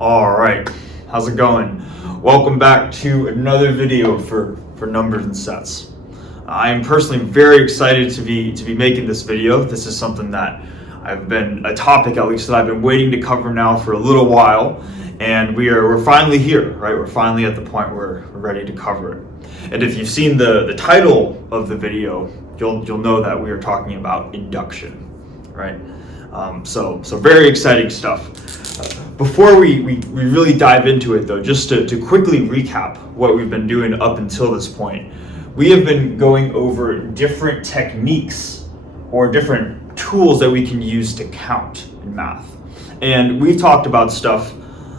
All right, how's it going? Welcome back to another video for numbers and sets. I am personally very excited to be making this video. This is something that a topic at least that I've been waiting to cover now for a little while, and we're finally here, right? We're finally at the point where we're ready to cover it. And if you've seen the title of the video, you'll know that we are talking about induction, right? So very exciting stuff. Before we really dive into it though, just to quickly recap what we've been doing up until this point, we have been going over different techniques or different tools that we can use to count in math. And we've talked about stuff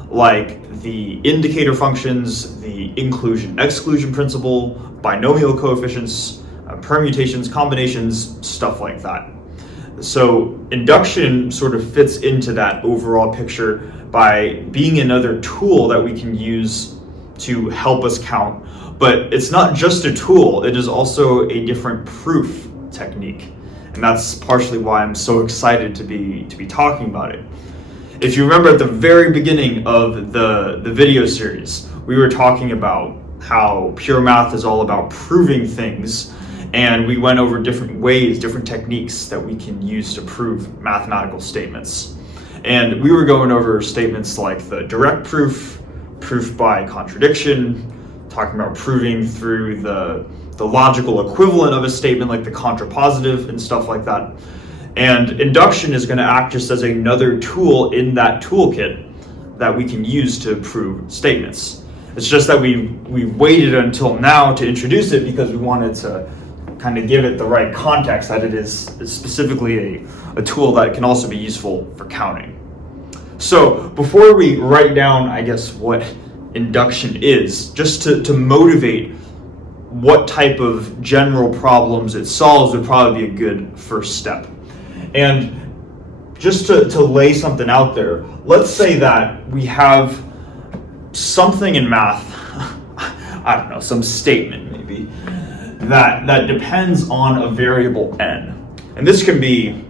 like the indicator functions, the inclusion-exclusion principle, binomial coefficients, permutations, combinations, stuff like that. So induction sort of fits into that overall picture by being another tool that we can use to help us count. But it's not just a tool, it is also a different proof technique. And that's partially why I'm so excited to be talking about it. If you remember at the very beginning of the video series, we were talking about how pure math is all about proving things. And we went over different ways, different techniques that we can use to prove mathematical statements. And we were going over statements like the direct proof, proof by contradiction, talking about proving through the logical equivalent of a statement like the contrapositive and stuff like that. And induction is going to act just as another tool in that toolkit that we can use to prove statements. It's just that we waited until now to introduce it because we wanted to kind of give it the right context that it is specifically a tool that can also be useful for counting. So before we write down, I guess, what induction is, just to motivate what type of general problems it solves would probably be a good first step. And just to lay something out there, let's say that we have something in math, I don't know, some statement maybe, that depends on a variable n. And this can be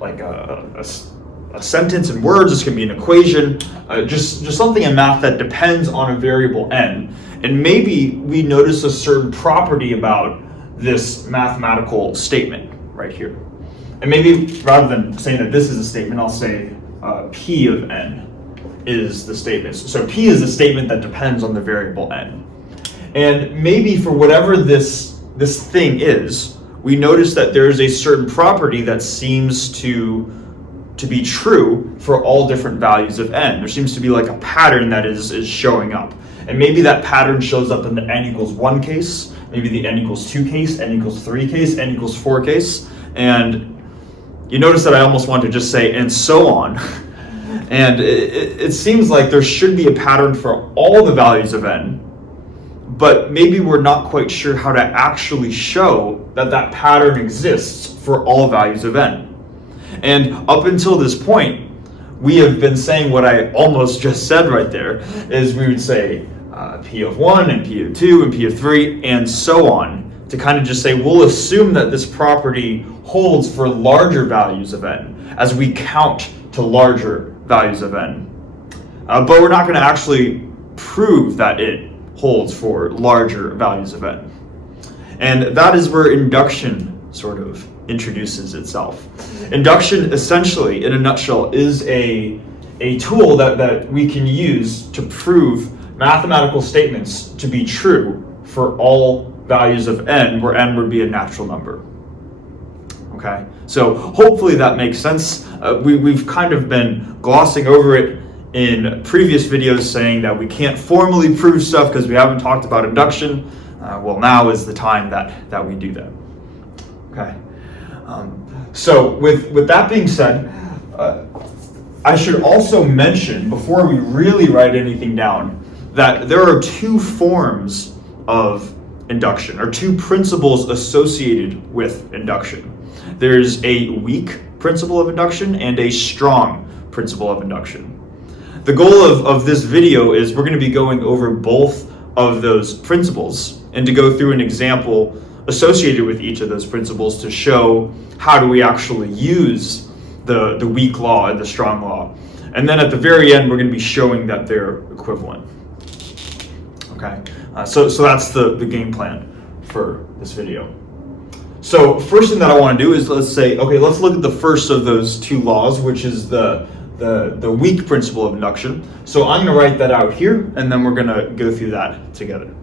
like a sentence in words, this can be an equation, just something in math that depends on a variable n. And maybe we notice a certain property about this mathematical statement right here. And maybe rather than saying that this is a statement, I'll say P of n is the statement. So P is a statement that depends on the variable n. And maybe for whatever this thing is, we notice that there's a certain property that seems to be true for all different values of n. There seems to be like a pattern that is showing up. And maybe that pattern shows up in the n equals 1 case, maybe the n equals 2 case, n equals 3 case, n equals 4 case. And you notice that I almost want to just say, and so on. And it seems like there should be a pattern for all the values of n, but maybe we're not quite sure how to actually show that pattern exists for all values of n. And up until this point, we have been saying what I almost just said right there, is we would say P of 1 and P of 2 and P of 3 and so on, to kind of just say we'll assume that this property holds for larger values of n as we count to larger values of n. But we're not going to actually prove that it holds for larger values of n. And that is where induction sort of introduces itself. Induction, essentially, in a nutshell, is a tool that we can use to prove mathematical statements to be true for all values of n, where n would be a natural number. Okay, so hopefully that makes sense. We've kind of been glossing over it in previous videos, saying that we can't formally prove stuff because we haven't talked about induction. Well, now is the time that we do that. Okay. So with that being said, I should also mention, before we really write anything down, that there are two forms of induction, or two principles associated with induction. There's a weak principle of induction and a strong principle of induction. The goal of this video is we're going to be going over both of those principles and to go through an example associated with each of those principles to show how do we actually use the weak law and the strong law. And then at the very end, we're going to be showing that they're equivalent. Okay, so that's the game plan for this video. So first thing that I want to do is let's look at the first of those two laws, which is the weak principle of induction. So I'm going to write that out here, and then we're going to go through that together.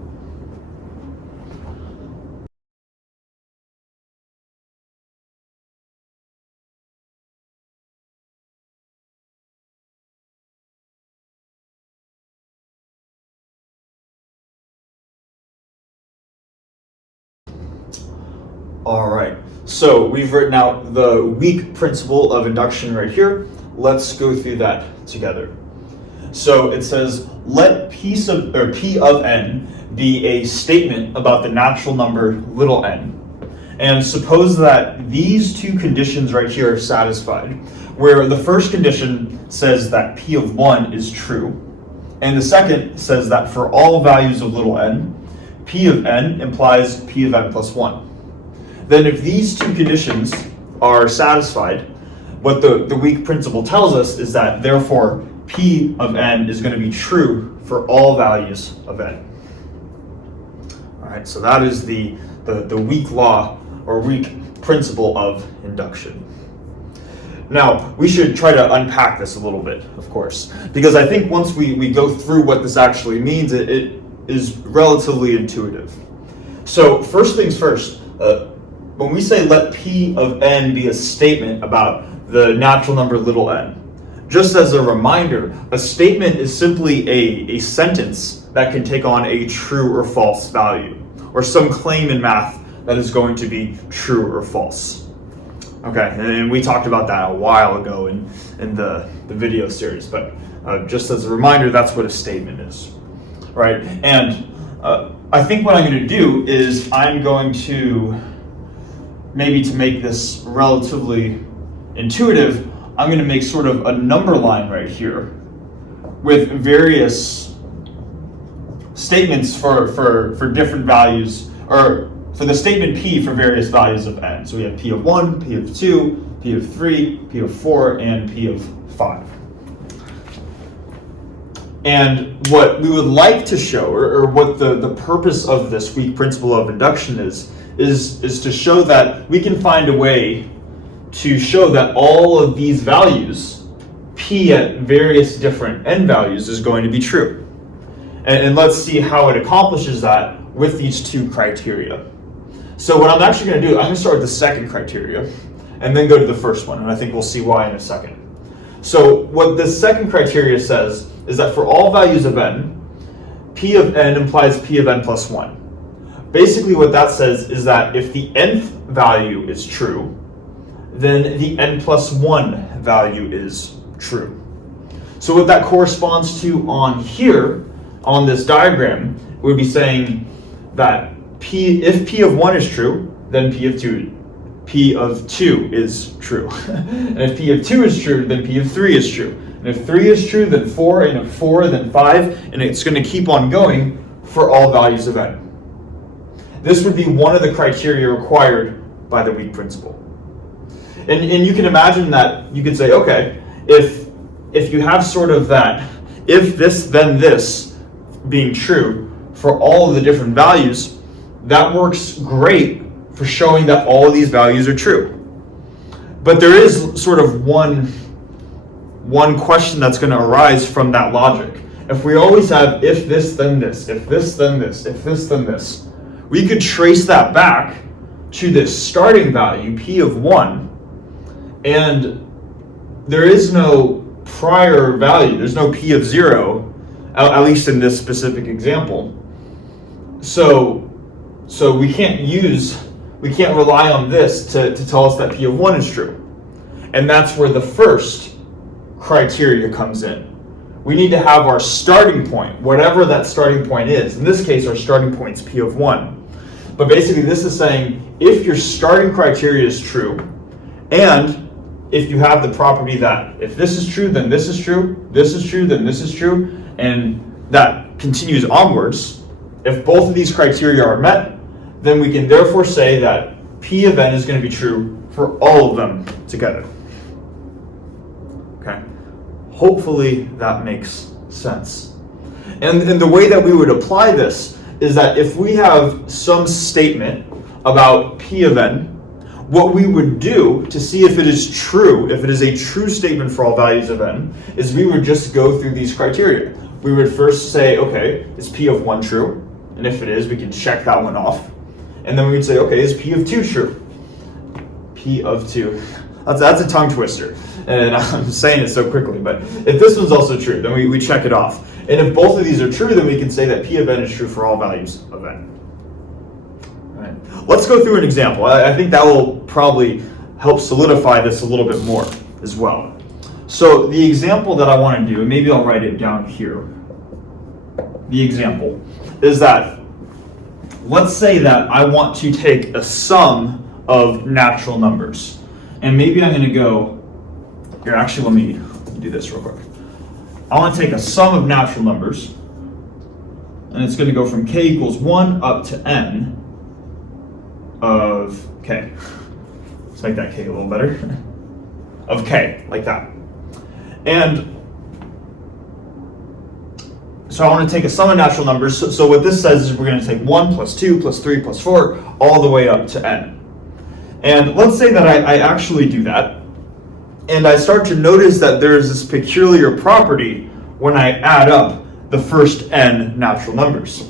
All right, so we've written out the weak principle of induction right here. Let's go through that together. So it says, let P of n be a statement about the natural number little n. And suppose that these two conditions right here are satisfied, where the first condition says that P of 1 is true, and the second says that for all values of little n, P of n implies P of n plus 1. Then if these two conditions are satisfied, what the weak principle tells us is that therefore P of n is going to be true for all values of n. All right, so that is the weak law or weak principle of induction. Now, we should try to unpack this a little bit, of course, because I think once we go through what this actually means, it is relatively intuitive. So first things first, when we say let P of n be a statement about the natural number little n, just as a reminder, a statement is simply a sentence that can take on a true or false value, or some claim in math that is going to be true or false. Okay, and we talked about that a while ago in the video series, but just as a reminder, that's what a statement is, right? And I think what I'm going to do is I'm going to, maybe to make this relatively intuitive, I'm going to make sort of a number line right here with various statements for different values, or for the statement P for various values of n. So we have P of 1, P of 2, P of 3, P of 4, and P of 5. And what we would like to show, or what the purpose of this weak principle of induction is to show that we can find a way to show that all of these values, P at various different n values, is going to be true. And let's see how it accomplishes that with these two criteria. So what I'm actually going to do, I'm going to start with the second criteria and then go to the first one, and I think we'll see why in a second. So what the second criteria says is that for all values of n, P of n implies P of n plus 1. Basically what that says is that if the nth value is true, then the n plus 1 value is true. So what that corresponds to on here, on this diagram, would be saying that if P of 1 is true, then P of 2 is true. And if P of 2 is true, then P of 3 is true. And if 3 is true, then 4, and if 4, then 5, and it's going to keep on going for all values of n. This would be one of the criteria required by the weak principle. And you can imagine that you could say, okay, if you have sort of that, if this, then this being true for all of the different values, that works great for showing that all of these values are true. But there is sort of one question that's going to arise from that logic. If we always have if this, then this, if this, then this, if this, then this, we could trace that back to this starting value, P of 1, and there is no prior value. There's no P of 0, at least in this specific example. So we can't rely on this to tell us that P of 1 is true. And that's where the first criteria comes in. We need to have our starting point, whatever that starting point is. In this case, our starting point is P of 1. But basically, this is saying if your starting criteria is true, and if you have the property that if this is true, then this is true, this is true, then this is true, and that continues onwards, if both of these criteria are met, then we can therefore say that P of n is going to be true for all of them together. Okay. Hopefully that makes sense. And the way that we would apply this is that if we have some statement about P of n, what we would do to see if it is true, if it is a true statement for all values of n, is we would just go through these criteria. We would first say, okay, is P of 1 true? And if it is, we can check that one off. And then we would say, okay, is P of 2 true? P of 2. That's a tongue twister. And I'm saying it so quickly, but if this one's also true, then we check it off. And if both of these are true, then we can say that P of n is true for all values of n. All right. Let's go through an example. I think that will probably help solidify this a little bit more as well. So the example that I want to do, and maybe I'll write it down here. The example is that, let's say that I want to take a sum of natural numbers. And maybe I'm going to go, here, actually, let me do this real quick. I want to take a sum of natural numbers, and it's going to go from k equals 1 up to n of k. Let's make that k a little better. Of k, like that. And so I want to take a sum of natural numbers. So what this says is we're going to take 1 plus 2 plus 3 plus 4 all the way up to n. And let's say that I actually do that. And I start to notice that there's this peculiar property when I add up the first n natural numbers.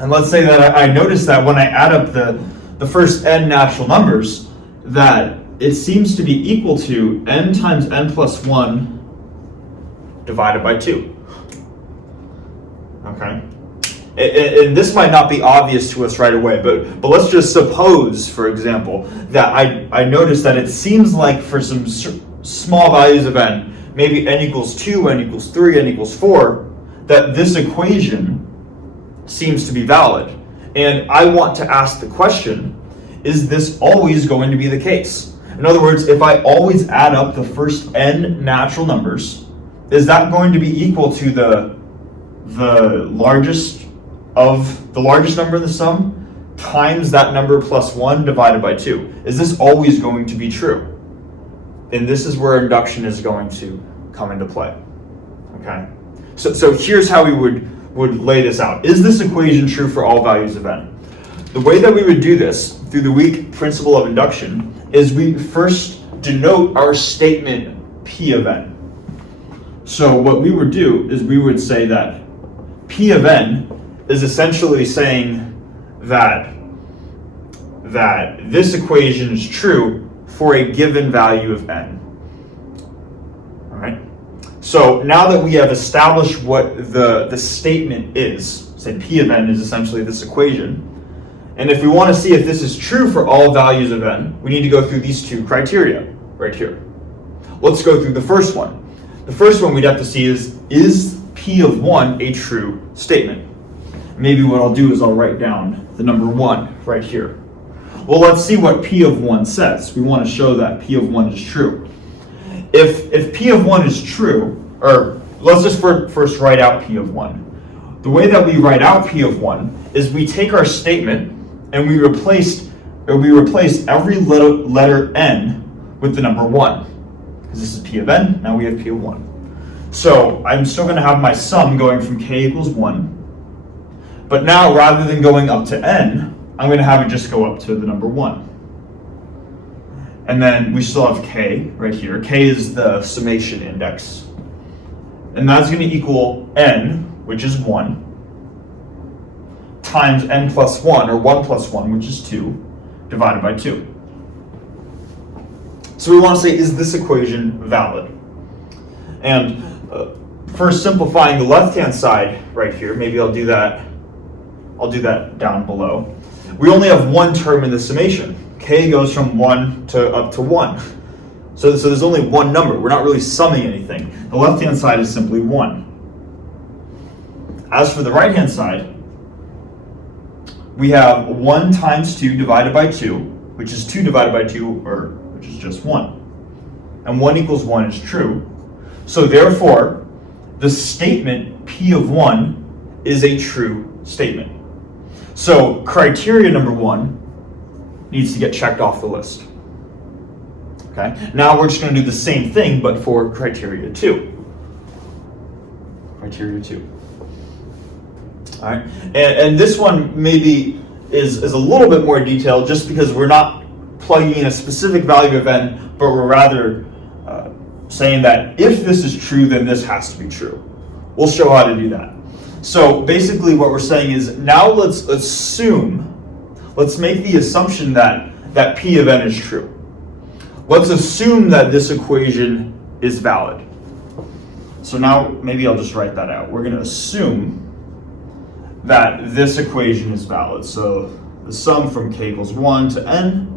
And let's say that I notice that when I add up the first n natural numbers, that it seems to be equal to n times n plus 1 divided by 2. Okay? And this might not be obvious to us right away, but let's just suppose, for example, that I notice that it seems like for some small values of n, maybe n equals 2, n equals 3, n equals 4, that this equation seems to be valid. And I want to ask the question, is this always going to be the case? In other words, if I always add up the first n natural numbers, is that going to be equal to the largest number in the sum times that number plus 1 divided by 2? Is this always going to be true? And this is where induction is going to come into play. Okay? So here's how we would lay this out. Is this equation true for all values of n? The way that we would do this through the weak principle of induction is we first denote our statement P of n. So what we would do is we would say that P of n is essentially saying that this equation is true for a given value of n. All right. So now that we have established what the statement is, say P of n is essentially this equation, and if we want to see if this is true for all values of n, we need to go through these two criteria right here. Let's go through the first one. The first one we'd have to see is P of 1 a true statement? Maybe what I'll do is I'll write down the number 1 right here. Well, let's see what P of 1 says. We want to show that P of 1 is true. If P of 1 is true, or let's just first write out P of 1. The way that we write out P of 1 is we take our statement and we replace every letter n with the number 1. Because this is P of n, now we have P of 1. So I'm still going to have my sum going from k equals 1. But now, rather than going up to n, I'm going to have it just go up to the number 1. And then we still have k right here. K is the summation index. And that's going to equal n, which is 1, times n plus 1, or 1 plus 1, which is 2, divided by 2. So we want to say, is this equation valid? And first simplifying the left-hand side right here, maybe I'll do that down below. We only have one term in the summation. K goes from 1 to up to 1. So there's only one number. We're not really summing anything. The left-hand side is simply 1. As for the right-hand side, we have 1 times 2 divided by 2, which is 2 divided by 2, or which is just 1. And 1 equals 1 is true. So therefore, the statement P of 1 is a true statement. So criteria number 1 needs to get checked off the list. Okay. Now we're just going to do the same thing, but for criteria 2. criteria 2. All right, and this one maybe is a little bit more detailed just because we're not plugging in a specific value of n, but we're rather saying that if this is true, then this has to be true. We'll show how to do that. So basically what we're saying is now let's make the assumption that P of n is true. Let's assume that this equation is valid. So now maybe I'll just write that out. We're going to assume that this equation is valid. So the sum from k equals 1 to n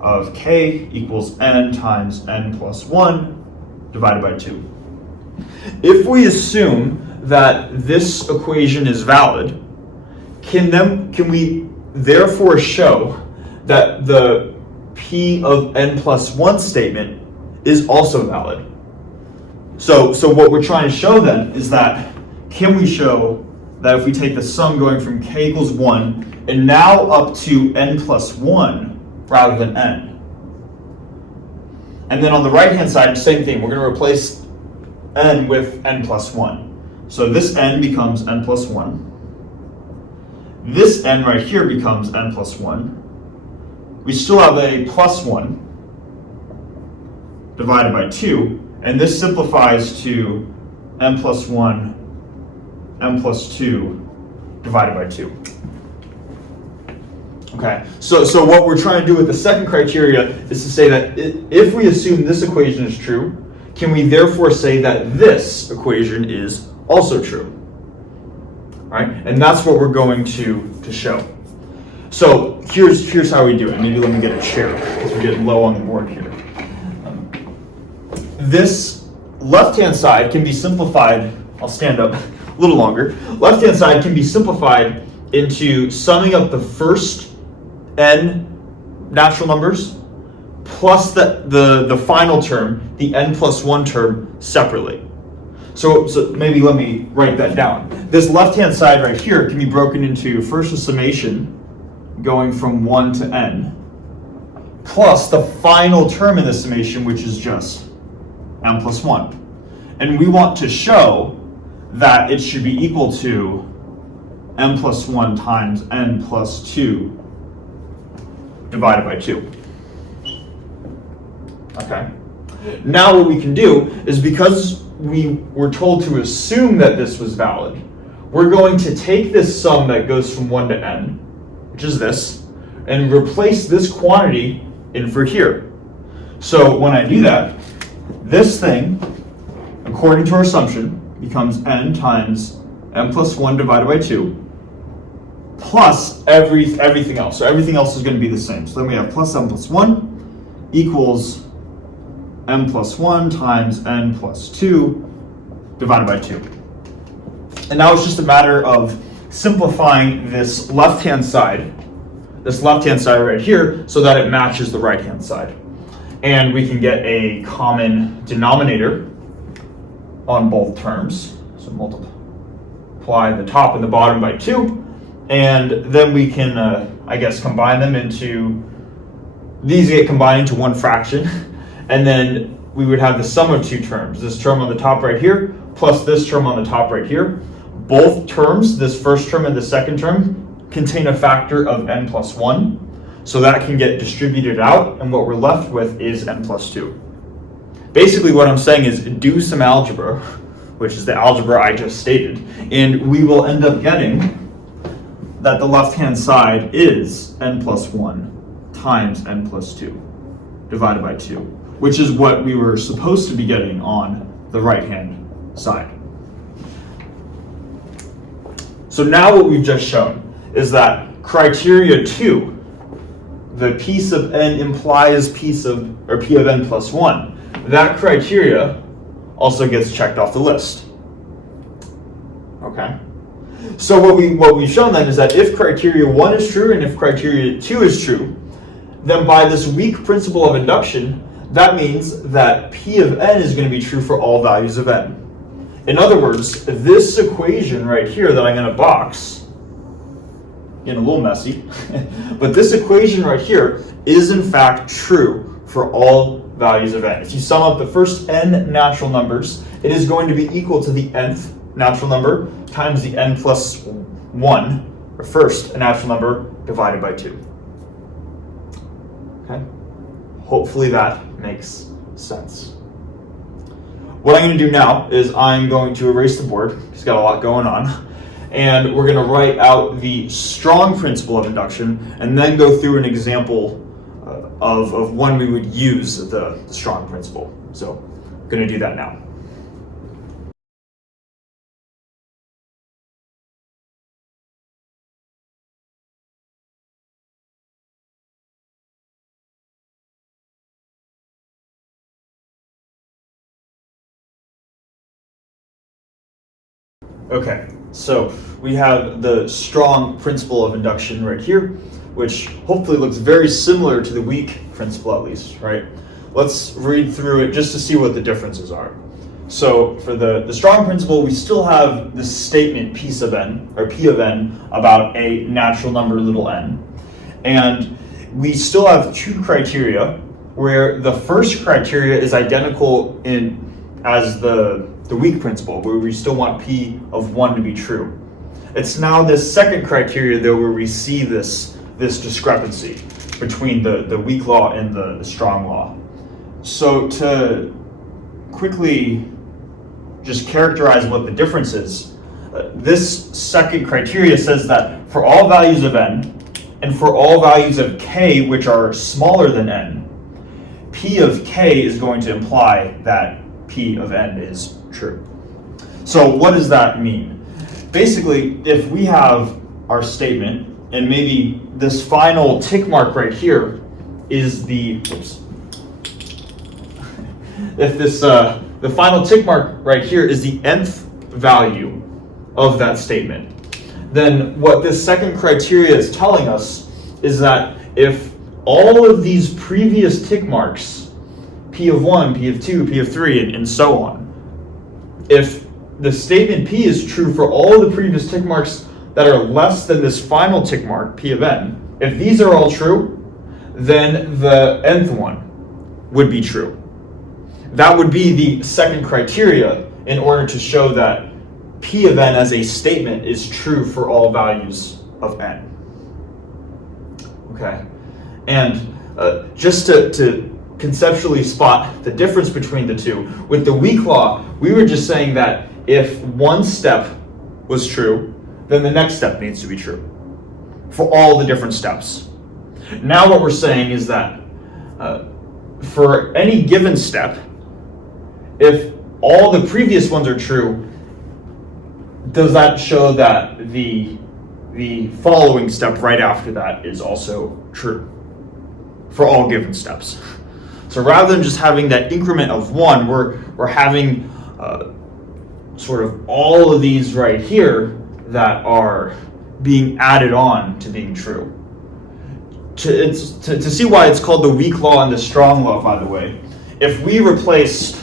of k equals n times n plus 1 divided by 2. If we assume that this equation is valid, can we therefore show that the P of n plus 1 statement is also valid? So what we're trying to show then is that can we show that if we take the sum going from k equals 1 and now up to n plus 1 rather than n. And then on the right-hand side, same thing. We're going to replace n with n plus 1. So this n becomes n plus 1. This n right here becomes n plus 1. We still have a plus 1 divided by 2. And this simplifies to n plus 1, n plus 2 divided by 2. Okay, so what we're trying to do with the second criteria is to say that if we assume this equation is true, can we therefore say that this equation is also true? All right, and that's what we're going to show. So here's how we do it. Maybe let me get a chair because we're getting low on the board here. This left-hand side can be simplified. I'll stand up a little longer. Left-hand side can be simplified into summing up the first n natural numbers plus the final term, the n plus 1 term, separately. So maybe let me write that down. This left-hand side right here can be broken into first a summation going from 1 to n plus the final term in the summation, which is just n plus 1. And we want to show that it should be equal to n plus 1 times n plus 2 divided by 2. Okay. Now what we can do is, because we were told to assume that this was valid, we're going to take this sum that goes from 1 to n, which is this, and replace this quantity in for here. So when I do that, this thing, according to our assumption, becomes n times n plus 1 divided by 2 plus everything else. So everything else is going to be the same. So then we have plus n plus 1 equals n plus 1 times n plus 2 divided by 2. And now it's just a matter of simplifying this left-hand side right here, so that it matches the right-hand side. And we can get a common denominator on both terms. So multiply the top and the bottom by 2. And then we can, I guess, combine them into, these get combined into one fraction. And then we would have the sum of two terms. This term on the top right here, plus this term on the top right here. Both terms, this first term and the second term, contain a factor of n plus 1. So that can get distributed out, and what we're left with is n plus 2. Basically what I'm saying is do some algebra, which is the algebra I just stated, and we will end up getting that the left-hand side is n plus 1 times n plus 2 divided by 2, which is what we were supposed to be getting on the right-hand side. So now what we've just shown is that criteria 2, the piece of n implies P of n plus 1, that criteria also gets checked off the list. Okay? So what we've shown then is that if criteria 1 is true and if criteria 2 is true, then by this weak principle of induction, that means that P of n is going to be true for all values of n. In other words, this equation right here that I'm going to box, getting a little messy, but this equation right here is in fact true for all values of n. If you sum up the first n natural numbers, it is going to be equal to the nth natural number times the n plus 1, or first a natural number divided by 2. Okay? Hopefully that makes sense. What I'm going to do now is I'm going to erase the board. It's got a lot going on. And we're going to write out the strong principle of induction and then go through an example of when we would use the strong principle. So I'm going to do that now. Okay, so we have the strong principle of induction right here, which hopefully looks very similar to the weak principle at least, right? Let's read through it just to see what the differences are. So for the strong principle, we still have this statement P of n about a natural number little n. And we still have two criteria where the first criteria is identical as the weak principle, where we still want P of 1 to be true. It's now this second criteria, though, where we see this discrepancy between the weak law and the strong law. So to quickly just characterize what the difference is, this second criteria says that for all values of n and for all values of k which are smaller than n, P of k is going to imply that P of n is true. So what does that mean? Basically, if we have our statement, and maybe this final tick mark right here is the final tick mark right here is the nth value of that statement, then what this second criteria is telling us is that if all of these previous tick marks, P of 1, P of 2, P of 3, and so on, if the statement P is true for all the previous tick marks that are less than this final tick mark, P of n, if these are all true, then the nth one would be true. That would be the second criteria in order to show that P of n as a statement is true for all values of n. Okay, and just to conceptually spot the difference between the two, with the weak law, we were just saying that if one step was true, then the next step needs to be true for all the different steps. Now what we're saying is that for any given step, if all the previous ones are true, does that show that the following step right after that is also true for all given steps? So rather than just having that increment of 1, we're having sort of all of these right here that are being added on to being true. To see why it's called the weak law and the strong law, by the way, if we replaced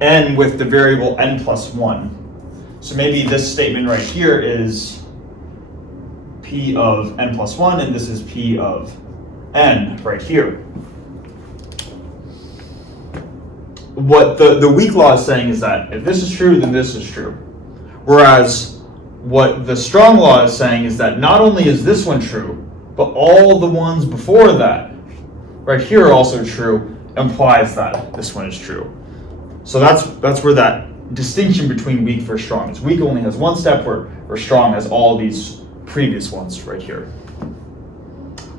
n with the variable n plus 1, so maybe this statement right here is P of n plus 1, and this is P of n right here. What the weak law is saying is that if this is true, then this is true. Whereas what the strong law is saying is that not only is this one true, but all the ones before that right here are also true, implies that this one is true. So that's where that distinction between weak versus strong is. Weak only has one step, where strong has all these previous ones right here.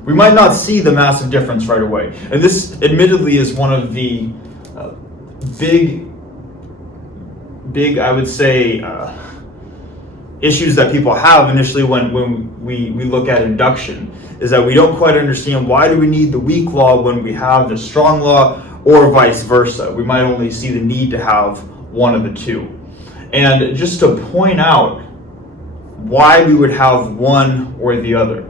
We might not see the massive difference right away. And this admittedly is one of the big, I would say, issues that people have initially when we look at induction, is that we don't quite understand why do we need the weak law when we have the strong law, or vice versa. We might only see the need to have one of the two. And just to point out why we would have one or the other,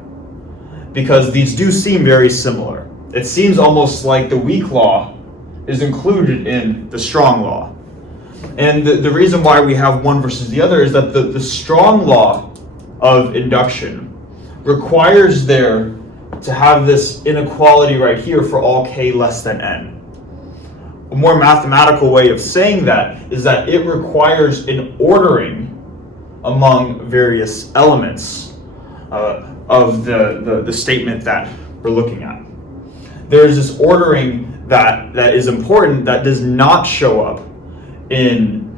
because these do seem very similar. It seems almost like the weak law is included in the strong law. And the reason why we have one versus the other is that the strong law of induction requires there to have this inequality right here for all k less than n. a more mathematical way of saying that is that it requires an ordering among various elements of the statement that we're looking at. There's this ordering that is important that does not show up in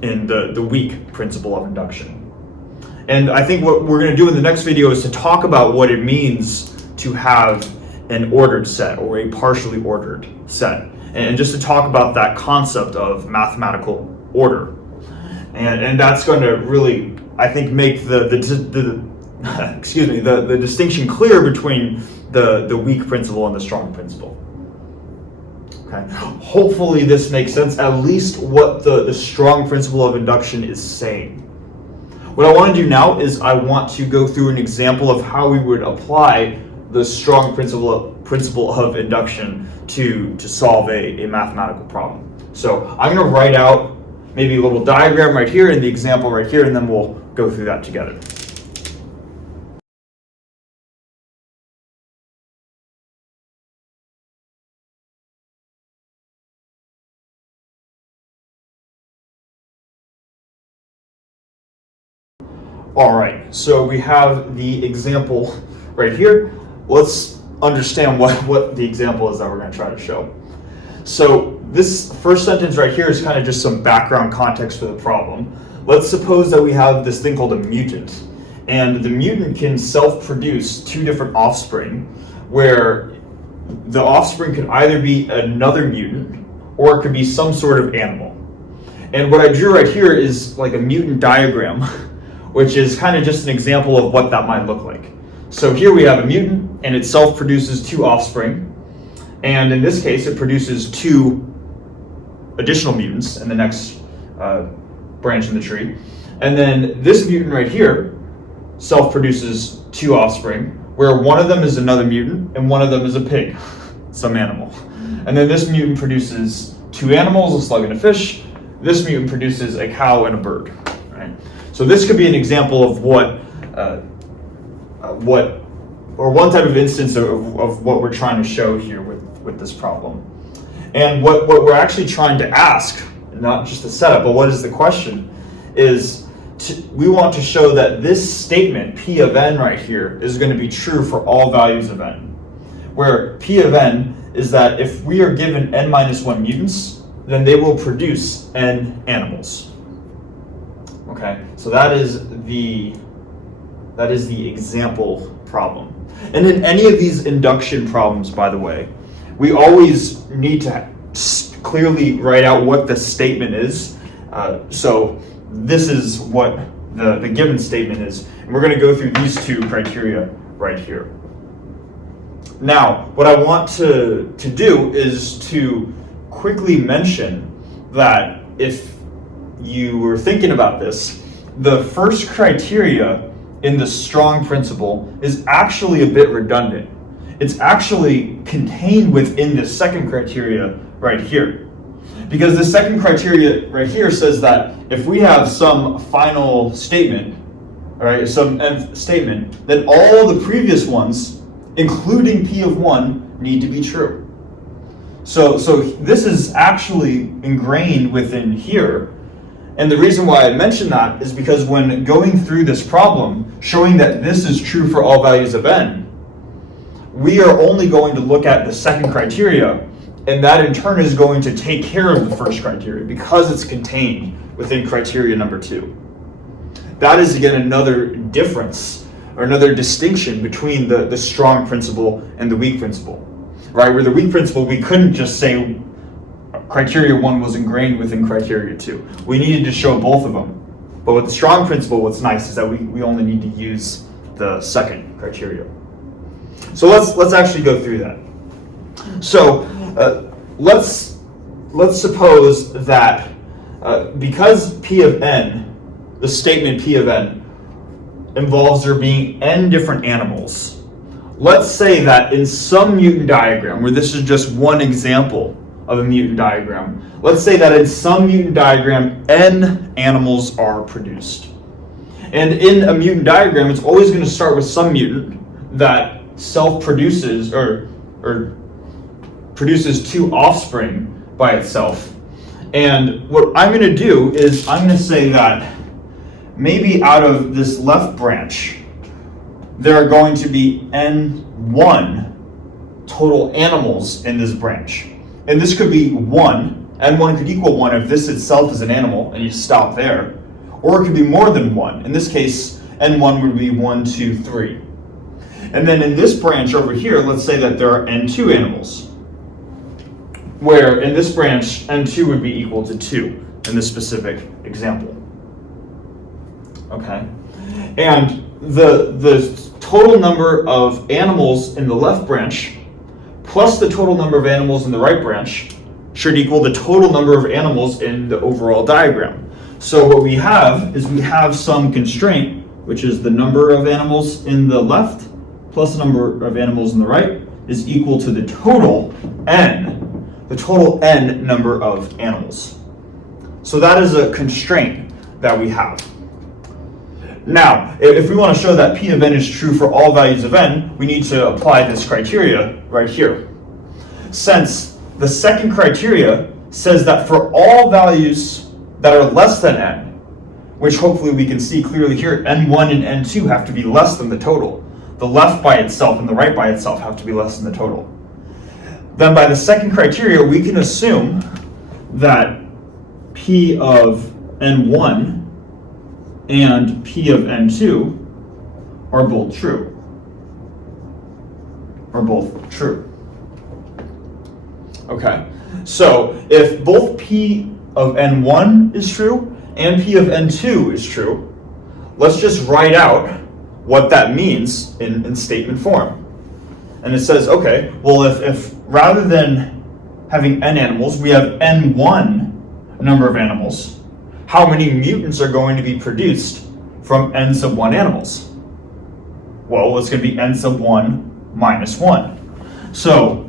the weak principle of induction. And I think what we're going to do in the next video is to talk about what it means to have an ordered set or a partially ordered set, and just to talk about that concept of mathematical order. And that's going to really, I think, make the excuse me, the distinction clear between the weak principle and the strong principle. Okay. Hopefully this makes sense, at least what the strong principle of induction is saying. What I want to do now is I want to go through an example of how we would apply the strong principle of induction to solve a mathematical problem. So I'm going to write out maybe a little diagram right here and the example right here, and then we'll go through that together. All right, so we have the example right here. Let's understand what the example is that we're going to try to show. So this first sentence right here is kind of just some background context for the problem. Let's suppose that we have this thing called a mutant, and the mutant can self-produce two different offspring, where the offspring could either be another mutant or it could be some sort of animal. And what I drew right here is like a mutant diagram, which is kind of just an example of what that might look like. So here we have a mutant, and it self-produces two offspring, and in this case it produces two additional mutants in the next branch in the tree. And then this mutant right here self-produces two offspring, where one of them is another mutant and one of them is a pig, some animal. And then this mutant produces two animals, a slug and a fish. This mutant produces a cow and a bird, right? So this could be an example of one type of instance of what we're trying to show here with this problem. And what we're actually trying to ask, not just the setup, but what is the question, is we want to show that this statement, P of n right here, is going to be true for all values of n. Where P of n is that if we are given n minus 1 mutants, then they will produce n animals. Okay, so that is the example problem. And in any of these induction problems, by the way, we always need to clearly write out what the statement is. So this is what the given statement is. And we're going to go through these two criteria right here. Now, what I want to do is to quickly mention that if you were thinking about this, the first criteria in the strong principle is actually a bit redundant. It's actually contained within the second criteria right here. Because the second criteria right here says that if we have some final statement, all right, some nth statement, then all the previous ones, including P of 1, need to be true. So this is actually ingrained within here. And the reason why I mention that is because when going through this problem, showing that this is true for all values of n, we are only going to look at the second criteria, and that in turn is going to take care of the first criteria because it's contained within criteria number 2. That is, again, another difference or another distinction between the strong principle and the weak principle, right? Where the weak principle, we couldn't just say criteria 1 was ingrained within criteria 2. We needed to show both of them. But with the strong principle, what's nice is that we only need to use the second criteria. So let's actually go through that. So let's suppose that because P of n, the statement P of n, involves there being n different animals. Let's say that in some mutant diagram, where this is just one example of a mutant diagram, let's say that in some mutant diagram, n animals are produced. And in a mutant diagram, it's always going to start with some mutant that self-produces or produces two offspring by itself. And what I'm going to do is I'm going to say that maybe out of this left branch, there are going to be N1 total animals in this branch. And this could be 1. N1 could equal 1 if this itself is an animal and you stop there. Or it could be more than 1. In this case, N1 would be 1, 2, 3. And then in this branch over here, let's say that there are N2 animals, where in this branch, N2 would be equal to 2 in this specific example. Okay? And the total number of animals in the left branch plus the total number of animals in the right branch should equal the total number of animals in the overall diagram. So what we have is we have some constraint, which is the number of animals in the left plus the number of animals in the right is equal to the total n number of animals. So that is a constraint that we have. Now, if we want to show that P of n is true for all values of n, we need to apply this criteria right here. Since the second criteria says that for all values that are less than n, which hopefully we can see clearly here, n1 and n2 have to be less than the total. The left by itself and the right by itself have to be less than the total. Then by the second criteria, we can assume that P of n1 and P of n2 are both true. Okay, so if both P of n1 is true and P of n2 is true, let's just write out what that means in statement form. And it says, okay, well, if rather than having n animals, we have n1 number of animals, how many mutants are going to be produced from n sub 1 animals? Well, it's going to be n sub 1 minus 1. So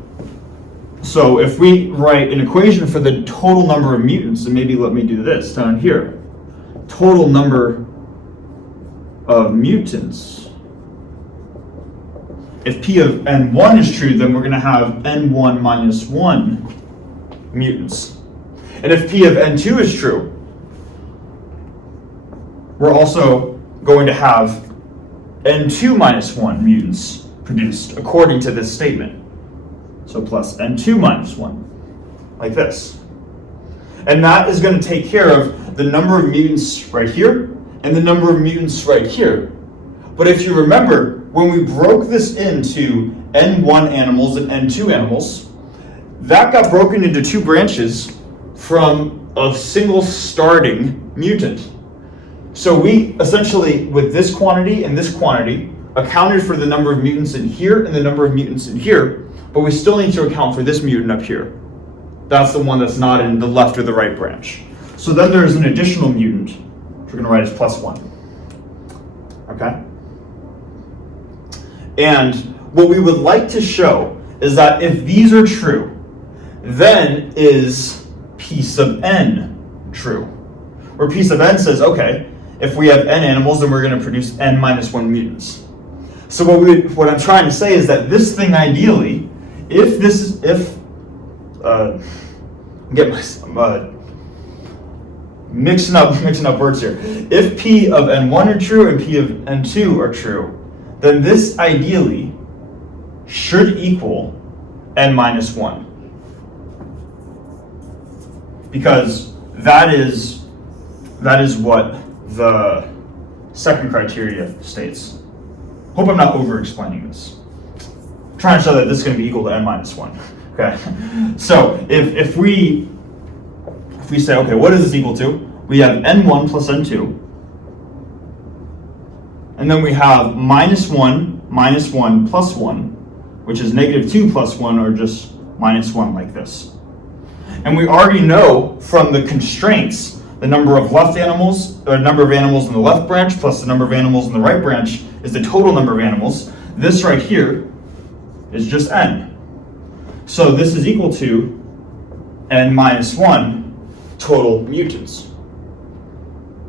if we write an equation for the total number of mutants, and maybe let me do this down here. Total number of mutants. If P of n1 is true, then we're going to have n1 minus 1 mutants. And if P of n2 is true, we're also going to have n2 minus 1 mutants produced according to this statement. So plus n2 minus 1, like this. And that is going to take care of the number of mutants right here and the number of mutants right here. But if you remember, when we broke this into n1 animals and n2 animals, that got broken into two branches from a single starting mutant. So we essentially, with this quantity and this quantity, accounted for the number of mutants in here and the number of mutants in here, but we still need to account for this mutant up here. That's the one that's not in the left or the right branch. So then there's an additional mutant, which we're going to write as plus 1. Okay? And what we would like to show is that if these are true, then is P sub n true? Where P sub n says, okay, if we have n animals, then we're going to produce n minus 1 mutants. So what I'm trying to say is that this thing ideally, mixing up words here. If P of n1 are true and P of n2 are true, then this ideally should equal n minus 1. Because that is what the second criteria states. Hope I'm not over-explaining this. I'm trying to show that this is going to be equal to n minus 1. Okay, so if we say, okay, what is this equal to? We have n1 plus n2, and then we have minus 1 plus 1, which is negative 2 plus 1, or just minus 1 like this. And we already know from the constraints the number of animals in the left branch plus the number of animals in the right branch is the total number of animals. This right here is just n. So this is equal to n minus 1 total mutants.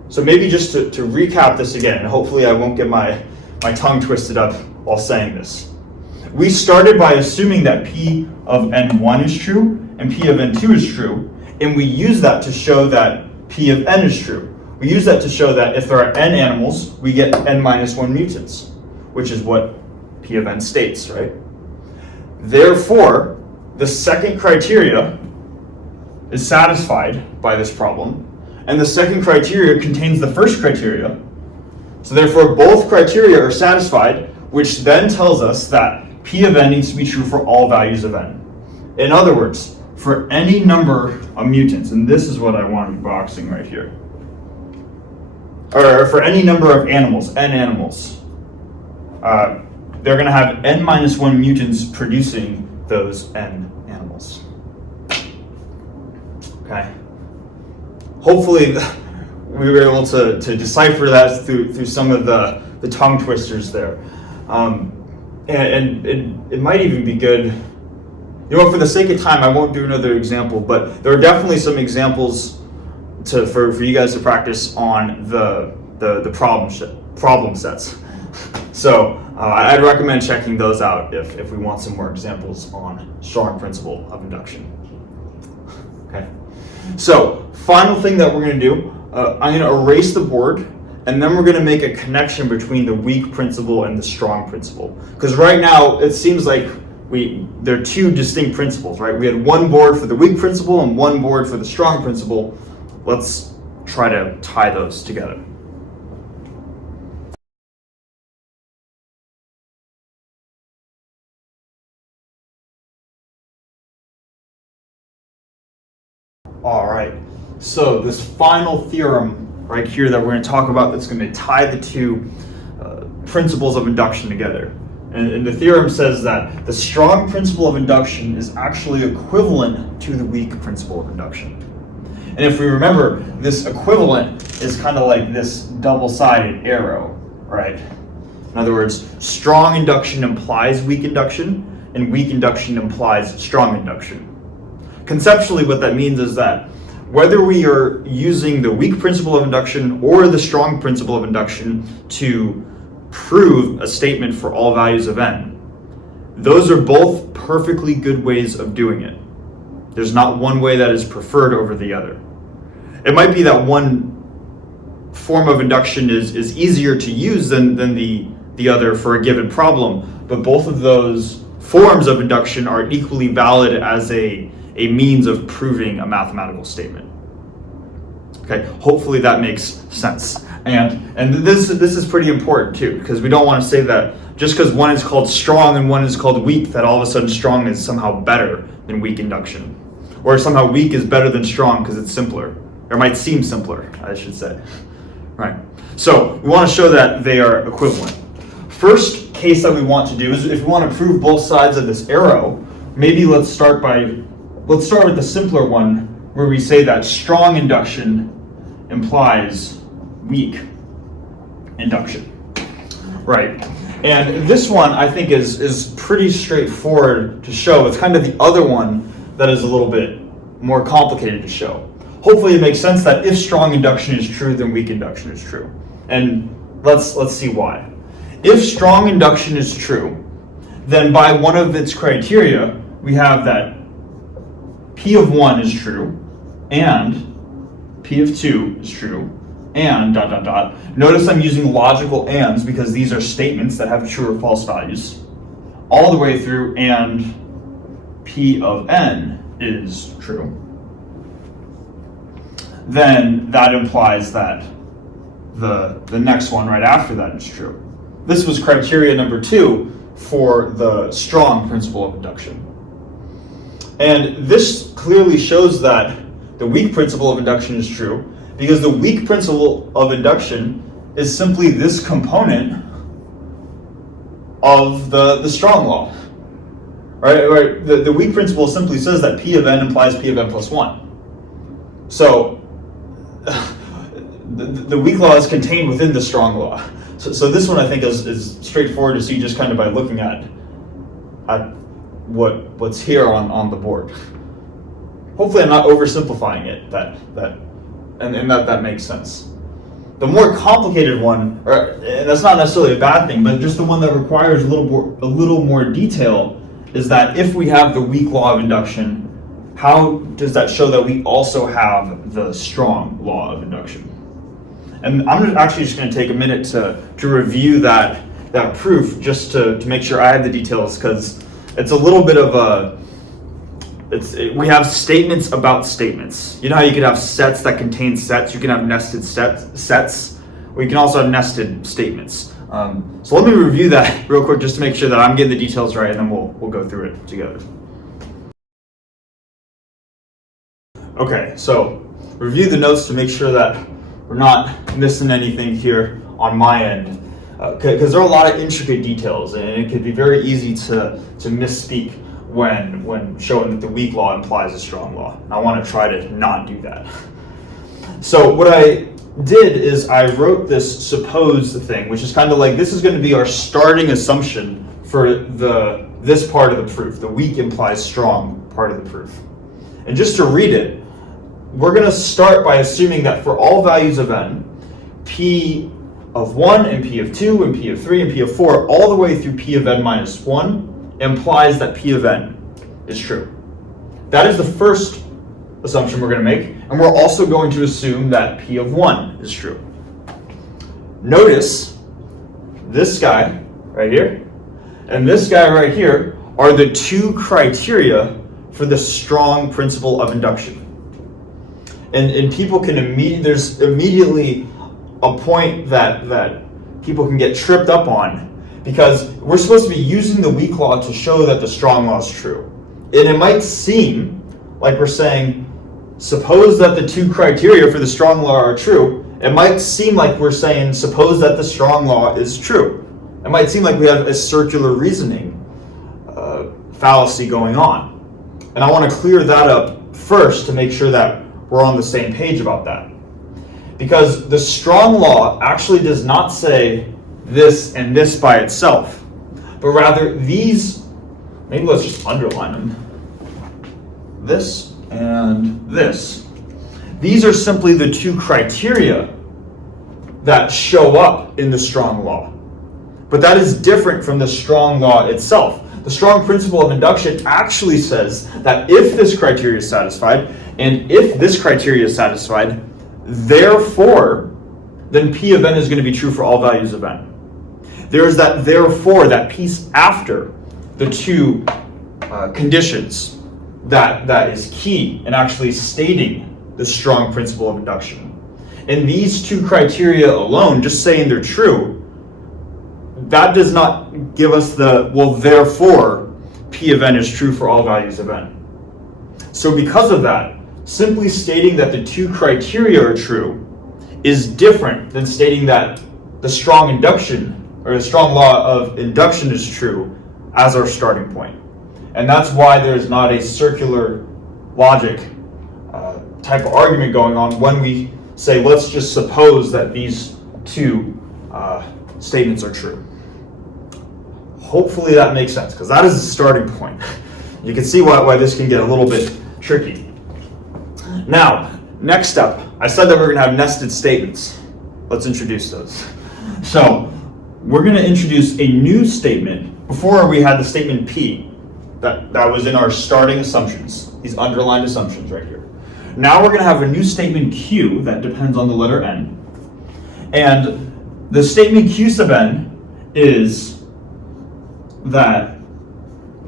So maybe just to recap this again, and hopefully I won't get my tongue twisted up while saying this. we started by assuming that P of n1 is true and P of n2 is true, and we use that to show that P of n is true. We use that to show that if there are n animals, we get n minus 1 mutants, which is what P of n states, right? Therefore, the second criteria is satisfied by this problem, and the second criteria contains the first criteria. So therefore, both criteria are satisfied, which then tells us that P of n needs to be true for all values of n. In other words, for any number of mutants, and this is what I want boxing right here, or for any number of animals, n animals, they're going to have n minus 1 mutants producing those n animals. Okay. Hopefully, we were able to decipher that through some of the tongue twisters there. And it might even be good, you know, for the sake of time, I won't do another example, but there are definitely some examples for you guys to practice on the problem sets. So I'd recommend checking those out if we want some more examples on strong principle of induction. Okay. So final thing that we're going to do, I'm going to erase the board, and then we're going to make a connection between the weak principle and the strong principle. Because right now it seems like there are two distinct principles, right? We had one board for the weak principle and one board for the strong principle. Let's try to tie those together. All right, so this final theorem right here that we're going to talk about that's going to tie the two principles of induction together. And the theorem says that the strong principle of induction is actually equivalent to the weak principle of induction. And if we remember, this equivalent is kind of like this double-sided arrow, right? In other words, strong induction implies weak induction, and weak induction implies strong induction. Conceptually, what that means is that whether we are using the weak principle of induction or the strong principle of induction to prove a statement for all values of n, those are both perfectly good ways of doing it. There's not one way that is preferred over the other. It might be that one form of induction is easier to use than the other for a given problem, but both of those forms of induction are equally valid as a means of proving a mathematical statement. Okay, hopefully that makes sense. And this is pretty important too, because we don't want to say that just because one is called strong and one is called weak, that all of a sudden strong is somehow better than weak induction. Or somehow weak is better than strong because it's simpler. Or might seem simpler, I should say. Right. So we want to show that they are equivalent. First case that we want to do is if we want to prove both sides of this arrow, maybe let's start with the simpler one where we say that strong induction implies weak induction. Right. And this one I think is pretty straightforward to show. It's kind of the other one that is a little bit more complicated to show. Hopefully it makes sense that if strong induction is true, then weak induction is true. And let's see why. If strong induction is true, then by one of its criteria, we have that P of 1 is true, and P of 2 is true, and ... Notice I'm using logical ands because these are statements that have true or false values. All the way through, and P of n is true. Then that implies that the next one right after that is true. This was criteria number 2 for the strong principle of induction. And this clearly shows that the weak principle of induction is true because the weak principle of induction is simply this component of the strong law. Right? The weak principle simply says that P of n implies P of n plus 1. So the weak law is contained within the strong law. So this one I think is straightforward to see just kind of by looking at what's here on the board. Hopefully I'm not oversimplifying it, and that makes sense. The more complicated one, and that's not necessarily a bad thing, but just the one that requires a little more detail, is that if we have the weak law of induction, how does that show that we also have the strong law of induction? And I'm actually just going to take a minute to review that proof just to make sure I have the details, because it's a little bit of a, we have statements about statements. You know how you could have sets that contain sets? You can have nested sets, or you can also have nested statements. So let me review that real quick just to make sure that I'm getting the details right, and then we'll go through it together. Okay, so review the notes to make sure that we're not missing anything here on my end, because there are a lot of intricate details, and it could be very easy to misspeak when showing that the weak law implies a strong law. I want to try to not do that. So what I did is I wrote this suppose thing, which is kind of like, this is going to be our starting assumption for this part of the proof, the weak implies strong part of the proof. And just to read it, we're going to start by assuming that for all values of n, p of 1 and p of 2 and p of 3 and p of 4, all the way through p of n minus 1, implies that p of n is true. That is the first assumption we're going to make, and we're also going to assume that p of 1 is true. Notice this guy right here and this guy right here are the two criteria for the strong principle of induction. And people can there's immediately a point that people can get tripped up on, because we're supposed to be using the weak law to show that the strong law is true. And it might seem like we're saying, suppose that the two criteria for the strong law are true. It might seem like we're saying, suppose that the strong law is true. It might seem like we have a circular reasoning fallacy going on. And I want to clear that up first to make sure that we're on the same page about that. Because the strong law actually does not say this and this by itself, but rather these, maybe let's just underline them, this and this. These are simply the two criteria that show up in the strong law. But that is different from the strong law itself. The strong principle of induction actually says that if this criteria is satisfied, and if this criteria is satisfied, therefore, then P of n is going to be true for all values of n. There's that therefore, that piece after the two conditions that is key in actually stating the strong principle of induction. And these two criteria alone, just saying they're true, that does not give us the, well, therefore, P of n is true for all values of n. So because of that, simply stating that the two criteria are true is different than stating that the strong induction, or the strong law of induction is true as our starting point. And that's why there's not a circular logic type of argument going on when we say, let's just suppose that these two statements are true. Hopefully that makes sense, because that is the starting point. You can see why this can get a little bit tricky. Now, next step, I said that we're going to have nested statements. Let's introduce those. So, we're going to introduce a new statement. Before we had the statement P, that was in our starting assumptions, these underlined assumptions right here. Now we're going to have a new statement Q that depends on the letter N. And the statement Q sub n is that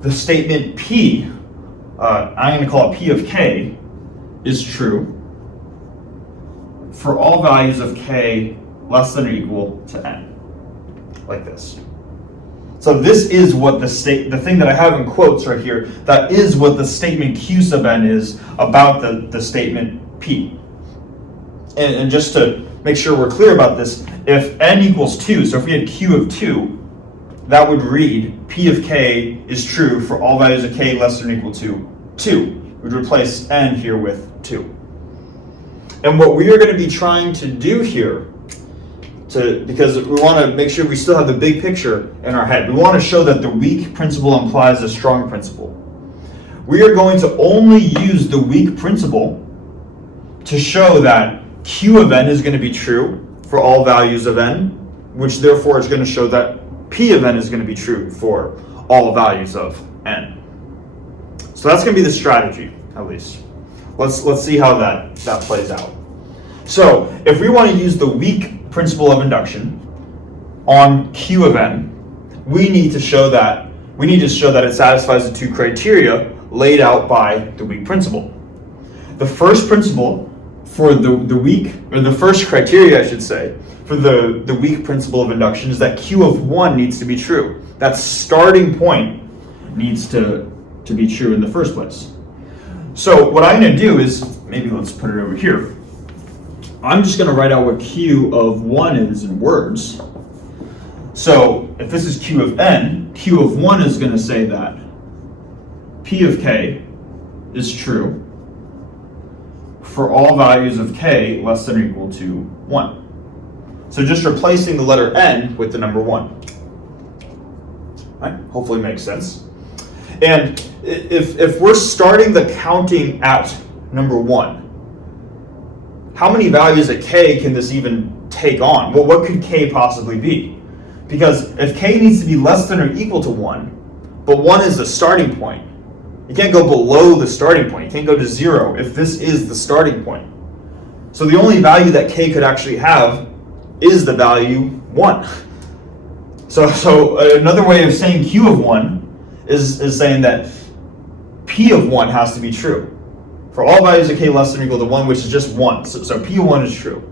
the statement P, I'm going to call it P of K, is true for all values of K less than or equal to N. Like this. So this is what the thing that I have in quotes right here, that is what the statement Q sub n is about the statement P. And just to make sure we're clear about this, if n equals 2, so if we had Q of 2, that would read P of K is true for all values of K less than or equal to 2. We'd replace n here with 2. And what we are going to be trying to do here, because we want to make sure we still have the big picture in our head. We want to show that the weak principle implies a strong principle. We are going to only use the weak principle to show that Q of n is going to be true for all values of n, which therefore is going to show that p of n is going to be true for all values of n. So that's going to be the strategy, at least. Let's see how that plays out. So if we want to use the weak principle of induction on q of n, we need to show that it satisfies the two criteria laid out by the weak principle. The first principle for the first criteria, I should say, for the weak principle of induction is that q of 1 needs to be true. That starting point needs to be true in the first place. So what I'm going to do is, maybe let's put it over here. I'm just going to write out what q of 1 is in words. So if this is q of n, q of 1 is going to say that p of k is true for all values of k less than or equal to 1. So just replacing the letter n with the number 1. Right? Hopefully makes sense. And if we're starting the counting at number 1, how many values at k can this even take on? Well, what could k possibly be? Because if k needs to be less than or equal to 1, but 1 is the starting point, you can't go below the starting point. You can't go to 0 if this is the starting point. So the only value that k could actually have is the value 1. So another way of saying q of 1 is saying that p of 1 has to be true for all values of k less than or equal to 1, which is just 1. So p of 1 is true.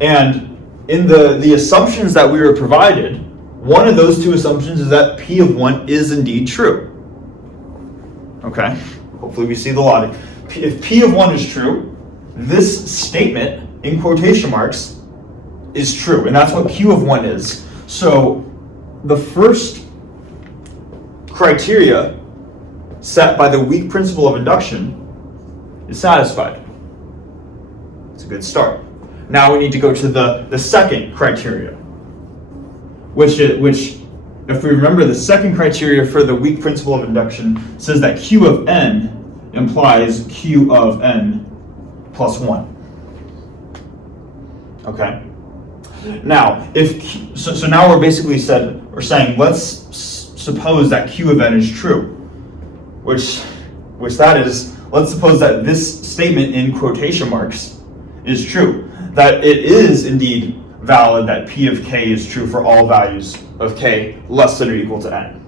And in the assumptions that we were provided, one of those two assumptions is that p of 1 is indeed true. Okay, hopefully we see the logic. If p of 1 is true, this statement, in quotation marks, is true, and that's what q of 1 is. So the first criteria set by the weak principle of induction is satisfied. It's a good start. Now we need to go to the second criteria, which if we remember, the second criteria for the weak principle of induction says that q of n implies q of n plus 1. Okay. Now, so now we're basically saying let's suppose that q of n is true, which that is, let's suppose that this statement in quotation marks is true, that it is indeed valid that p of k is true for all values of k less than or equal to n.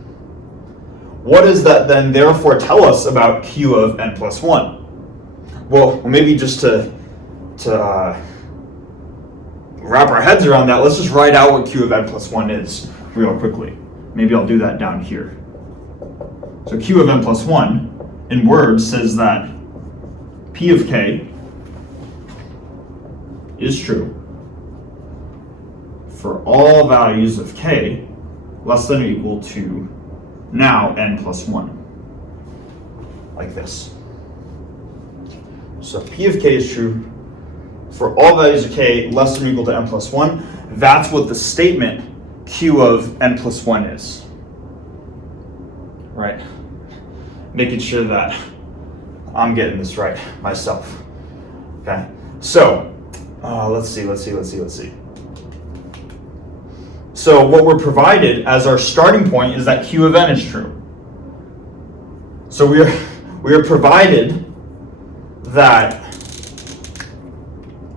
What does that then therefore tell us about q of n plus 1? Well, maybe just to wrap our heads around that, let's just write out what q of n plus 1 is real quickly. Maybe I'll do that down here. So q of n plus 1 in words says that p of k is true for all values of k less than or equal to now n plus 1. Like this. So p of k is true for all values of k less than or equal to n plus 1. That's what the statement q of n plus 1 is. Right? Making sure that I'm getting this right myself. Okay? So, let's see. So what we're provided as our starting point is that q of n is true. So we are provided that,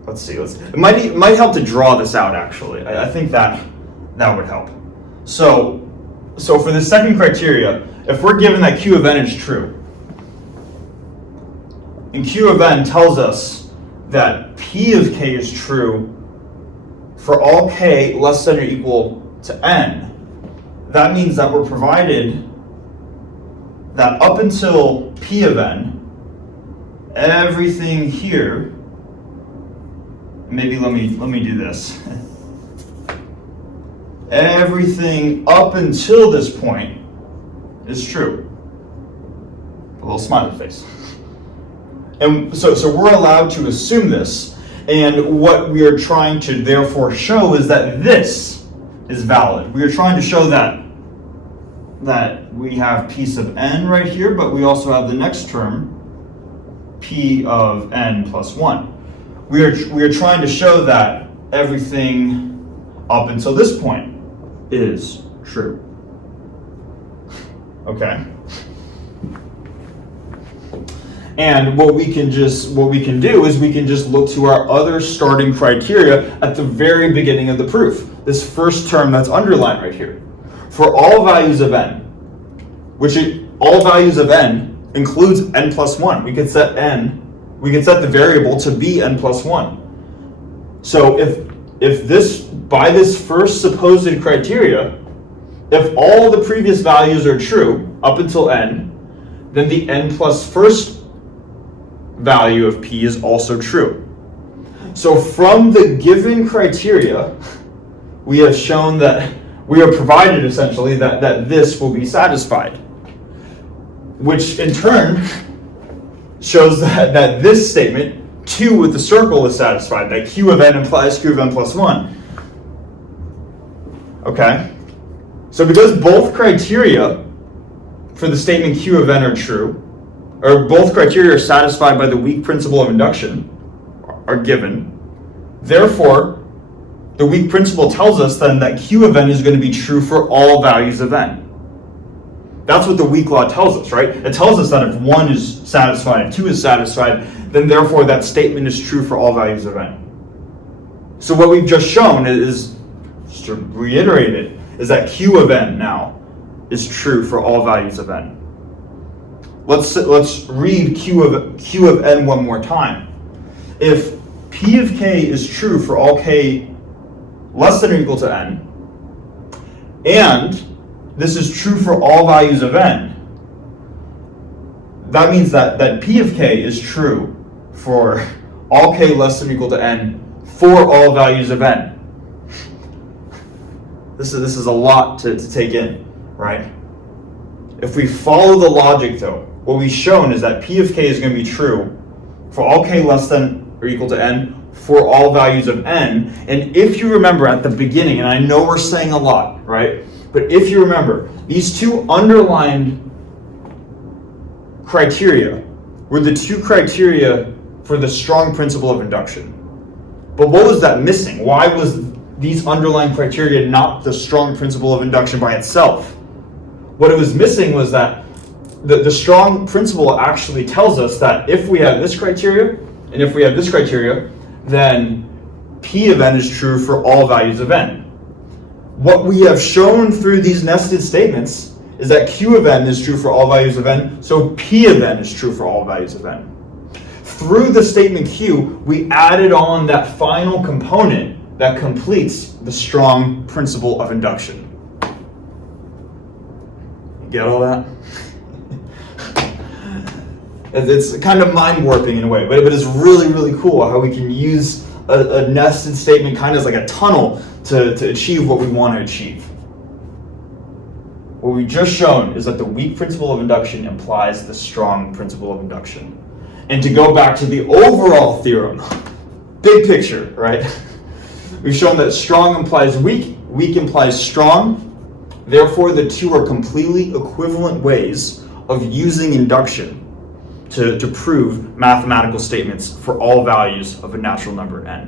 it might help to draw this out actually. I think that would help. So for the second criteria, if we're given that q of n is true, and q of n tells us that p of k is true for all k less than or equal to n, that means that we're provided that up until p of n, everything here, maybe let me do this. Everything up until this point is true. A little smiley face. And so we're allowed to assume this, and what we are trying to therefore show is that this is valid. We are trying to show that we have p sub n right here, but we also have the next term, p of n plus 1. We are trying to show that everything up until this point is true. Okay. And what we can do is we can just look to our other starting criteria at the very beginning of the proof. This first term that's underlined right here. For all values of n, all values of n includes n plus 1. We could set the variable to be n plus 1. So if this, by this first supposed criteria, if all the previous values are true up until n, then the n plus first value of p is also true. So from the given criteria, we have shown that we are provided essentially that this will be satisfied, which in turn shows that this statement, 2 with the circle, is satisfied, that q of n implies q of n plus 1. Okay? So because both criteria for the statement q of n are true, or both criteria are satisfied by the weak principle of induction, are given, therefore, the weak principle tells us then that q of n is going to be true for all values of n. That's what the weak law tells us, right? It tells us that if 1 is satisfied, if 2 is satisfied, then therefore that statement is true for all values of n. So what we've just shown is, just to reiterate it, is that q of n now is true for all values of n. Let's read q of n one more time. If p of k is true for all k less than or equal to n, and this is true for all values of n, that means that p of k is true for all k less than or equal to n for all values of n. This is a lot to take in, right? If we follow the logic though, what we've shown is that p of k is going to be true for all k less than or equal to n for all values of n. And if you remember at the beginning, and I know we're saying a lot, right? But if you remember, these two underlined criteria were the two criteria for the strong principle of induction. But what was that missing? Why was these underlying criteria not the strong principle of induction by itself? What it was missing was that the strong principle actually tells us that if we have this criteria, and if we have this criteria, then p of n is true for all values of n. What we have shown through these nested statements is that q of n is true for all values of n, so p of n is true for all values of n. Through the statement q, we added on that final component that completes the strong principle of induction. You get all that? It's kind of mind-warping in a way, but it's really, really cool how we can use a nested statement kind of as like a tunnel to achieve what we want to achieve. What we've just shown is that the weak principle of induction implies the strong principle of induction. And to go back to the overall theorem, big picture, right? We've shown that strong implies weak, weak implies strong. Therefore, the two are completely equivalent ways of using induction to prove mathematical statements for all values of a natural number n.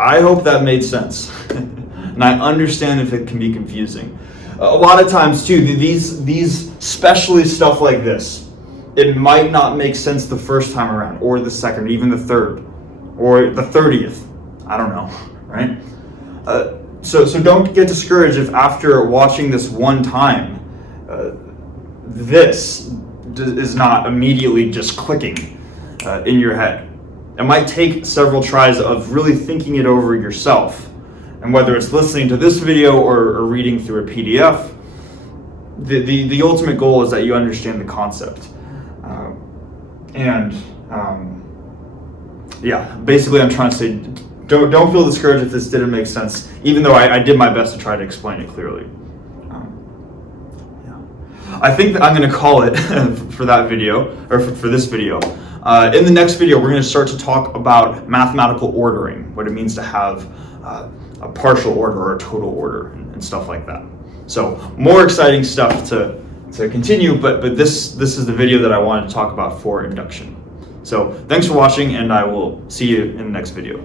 I hope that made sense. And I understand if it can be confusing. A lot of times too, these especially stuff like this, it might not make sense the first time around, or the second, or even the third, or the 30th. I don't know, right? So don't get discouraged if after watching this one time, this is not immediately just clicking in your head. It might take several tries of really thinking it over yourself. And whether it's listening to this video or reading through a PDF, the ultimate goal is that you understand the concept. Basically I'm trying to say, don't feel discouraged if this didn't make sense, even though I did my best to try to explain it clearly. I think that I'm going to call it for that video, or for this video. In the next video, we're going to start to talk about mathematical ordering, what it means to have a partial order or a total order and stuff like that. So more exciting stuff to continue, but this is the video that I wanted to talk about for induction. So thanks for watching, and I will see you in the next video.